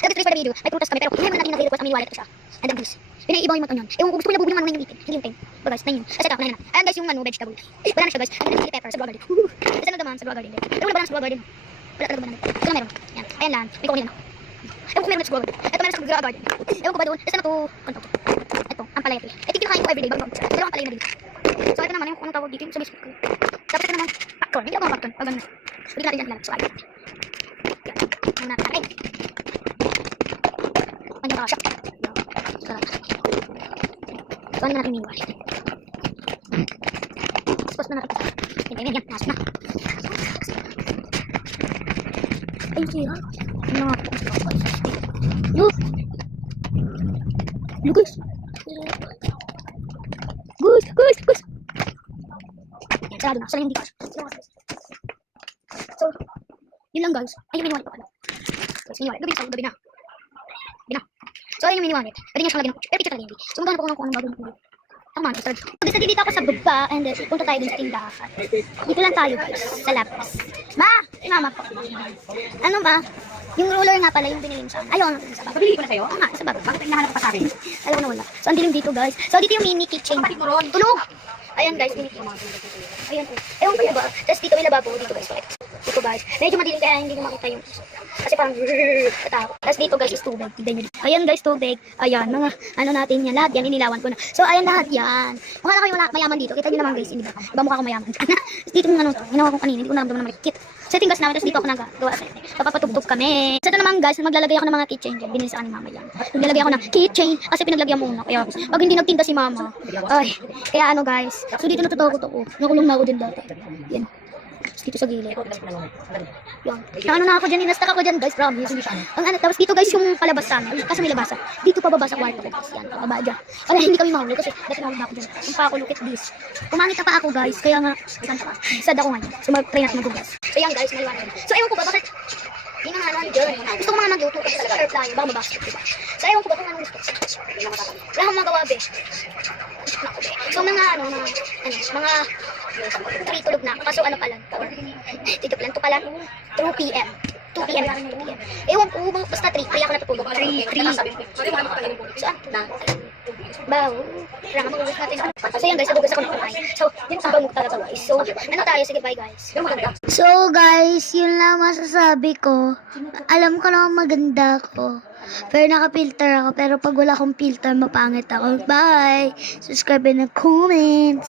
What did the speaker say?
Sabi ko for the video, may prutas kami pero hindi naman natin nag-request ang mini wallet ko siya. And then this. Pinaiibang yung onion. Ewan ko, gusto ko na bubili naman ng itim. Hindi yung itim. Ba guys, na yun. Kasi ito, kunahin na. Ayan guys, yung vegetable. Wala na siya guys. Ayan chili pepper sa Blue Garden. Kasi ano naman sa Blue Garden din. Ewan na ba lang sa Blue Garden? Wala talaga ba naman? Ito na meron. Yan. Ayan lang. May kukunin na. Ewan ko meron na sa Blue Garden. Ito meron sa Blue Garden. Ewan ko ba doon? Kasi ano to? Ano to? Ito, ang palaya to. Ito yung kinakain ko everyday. Dalawang palaya na dito. So ito naman yung anong tawag dito yung sa biscuit ko. Tapos ito naman, popcorn. Hindi ako mga popcorn. Pag ganun. So dito natin dyan ilalagay. So ayun. Yan. Ano natin? Ay! Ano ba siya? Sarap. So ano natin yung wallet? Tapos na natin. Yan. Nasok na. Ay, sira. Ano nga po? Look! Look guys! Guys! Yan, sarado na. Sarado yung dito. So, yun lang guys. Ay, yung mini wallet pa pala. Guys, mini wallet. Gabi na. So, ayun yung mini wallet. Pwede nyo siyang lagyan ng pero picture talaga hindi. So, magkano po kung anong bagong wallet. Tama, start. Guys, dito ako sa baba and then punta tayo dun sa tindahan. Dito lang tayo guys, sa labas. Ma! Mama po. Ano ba? Yung ruler nga pala yung binili mo sa akin. Ayaw nga sa baba. Pabili ko na sa'yo? Oo nga, sa baba. Bakit hinahanap pa sa akin? Ayaw na wala. So, ang dilim dito guys. So, dito yung mini keychain. Tulog! Ayan guys, mini keychain. Ayan po. Ewan ko ba? Tapos dito may lababo dito guys. Dito guys. Medyo madilim kaya hindi ko makita yung kasi parang katao. Tapos dito guys is tubig. Tignan nyo dito. Ayan guys, tubig. Ayan, mga ano natin yan. Lahat yan, inilawan ko na. So, ayan lahat yan. Mukha na kayo mayaman dito. Kita nyo naman guys. Hindi ba? Diba mukha ko mayaman? Tapos dito yung ano to. Ginawa ko kanina. Hindi ko naramdaman na makikit. Setting gas namin. Tapos dito ako nagagawa sa inyo. Papatugtog kami. So, ito naman guys, maglalagay ako ng mga keychain dyan. Binili sa akin mama yan. Maglalagay ako ng keychain. Kasi pinaglagyan muna. Kaya pag hindi nagtinda si mama. Ay, kaya ano guys. So, dito natutuwa ko to. Nakulong na ako din dati. Yan. Tapos dito sa gilid. Yan. Ano na ako dyan, inastack ako dyan guys, promise. Ang ano, tapos dito guys yung palabas sa amin. Kasi may labasan. Dito pababa sa kwarto ko guys. Yan, pababa dyan. Kaya hindi kami mahuli kasi dati mahuli na ako dyan. Yung pa ako, look at this. Pumangit na pa ako guys, kaya nga, sad ako ngayon. So mag-try natin mag-gugas. So yan guys, maliwanag. So ewan ko ba, bakit? Hindi na nga lang dyan. Gusto ko mga magluto kasi sa air flyer, baka mabasket, diba? So ewan ko ba kung anong gusto. Wala akong magawa, be. So mga mga 3 tulog na ako. Kaso ano pa lang. Dito pa lang. 2 p.m. 2 p.m. Ewan ko, basta 3. Kaya ako natutulog. 3. Saan? Bawo. Kaya nga mag-ugas natin. So yan guys, nadugas ako ng kumain. So, yun ang bangog talaga guys. So, ano tayo? Sige, bye guys. So guys, yun lang masasabi ko. Alam ko naman maganda ako. Pero naka-filter ako. Pero pag wala akong filter, mapangit ako. Bye! Subscribe and comment.